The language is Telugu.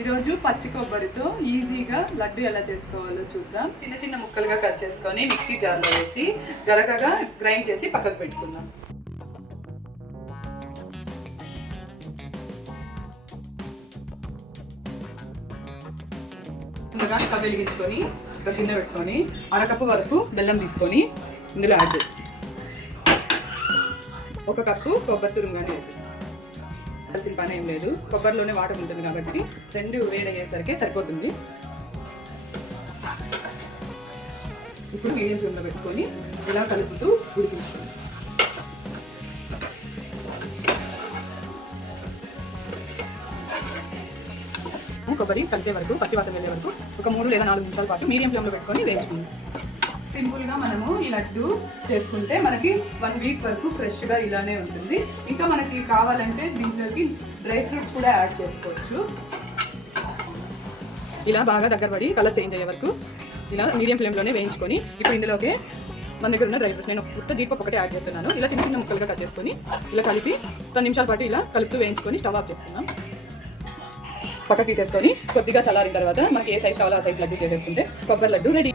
ఈరోజు పచ్చి కొబ్బరితో ఈజీగా లడ్డు ఎలా చేసుకోవాలో చూద్దాం. చిన్న చిన్న ముక్కలుగా కట్ చేసుకొని మిక్సీ జార్లో వేసి గరగగా గ్రైండ్ చేసి పక్కకు పెట్టుకుందాం. ముందుగా స్టవ్ వెలిగించుకొని ఒక గిన్నె పెట్టుకొని అరకప్పు వరకు బెల్లం తీసుకొని ఇందులో యాడ్ చేసి ఒక కప్పు కొబ్బరి తురుముగానే వేసేస్తాం. కలిసిన పని ఏం లేదు. కొబ్బరిలోనే వాటర్ ఉంటుంది కాబట్టి రెండు వేడి అయ్యేసరికి సరిపోతుంది. ఇప్పుడు మీడియం ఫ్లేమ్లో పెట్టుకొని ఇలా కలుపుతూ ఉడికించుకోండి కొబ్బరి కలిసే వరకు పచ్చివాసన వెళ్ళే వరకు ఒక మూడు లేదా నాలుగు నిమిషాల పాటు మీడియం ఫ్లేమ్లో పెట్టుకొని వేయించుకుంది సింపుల్గా మనము ఈ లడ్డు చేసుకుంటే మనకి వన్ వీక్ వరకు ఫ్రెష్గా ఇలానే ఉంటుంది. ఇంకా మనకి కావాలంటే దీంట్లోకి డ్రై ఫ్రూట్స్ కూడా యాడ్ చేసుకోవచ్చు. ఇలా బాగా దగ్గర పడి కలర్ చేంజ్ అయ్యే వరకు ఇలా మీడియం ఫ్లేమ్లోనే వేయించుకొని ఇప్పుడు ఇందులోకి మన దగ్గర ఉన్న డ్రై ఫ్రూట్స్ నేను ఉత్త జీడిపప్పు ఒకటి యాడ్ చేస్తున్నాను. ఇలా చిన్న చిన్న ముక్కలుగా కట్ చేసుకొని ఇలా కలిపి పది నిమిషాల పాటు ఇలా కలుపుతూ వేయించుకొని స్టవ్ ఆఫ్ చేసుకున్నాం పక్కకు తీసేసుకొని కొద్దిగా చల్లారిన తర్వాత మనకి ఏ సైజ్ కావాలో ఆ సైజ్ లడ్డు చేసేసుకుంటే కొబ్బరి లడ్డు రెడీ